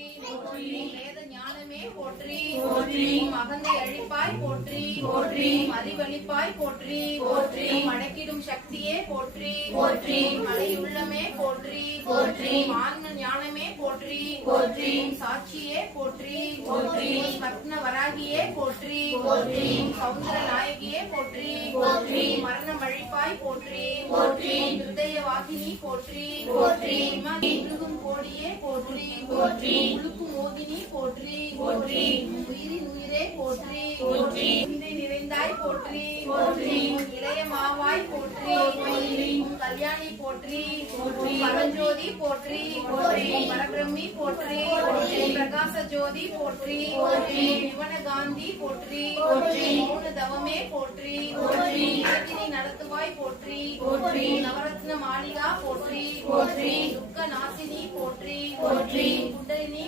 வேத ஞானமே போற்றி அகந்தை அழிப்பாய் போற்றி அறிவழிப்பாய் போற்றி அடக்கிடும் சக்தியே போற்றி மலையுள்ளமே போற்றி ஆன்ம ஞானமே போற்றி சாட்சியே போற்றி ரத்ன வராகியே போற்றி சௌந்தர நாயகியே போற்றி மரணம் அழிப்பாய் போற்றி ஹிருதய வாகினி போற்றி முழுகும் கோடியே போற்றி முழுக்கும் மோதினி போற்றி உயிரின் உயிரே போற்றி சிந்தை நிறைந்தாய் போற்றி இளைய மாவாய் போற்றி கல்யாணி போற்றி பரஞ்சோதி போற்றி பரபிரம்மி போற்றி பிரகாச ஜோதி போற்றி யுவன காந்தி போற்றி மௌன தவமே போற்றி நடத்துவாய் போற்றி நவரத்ன மாளிகா போற்றி துக்க நாசினி போற்றி குண்டலினி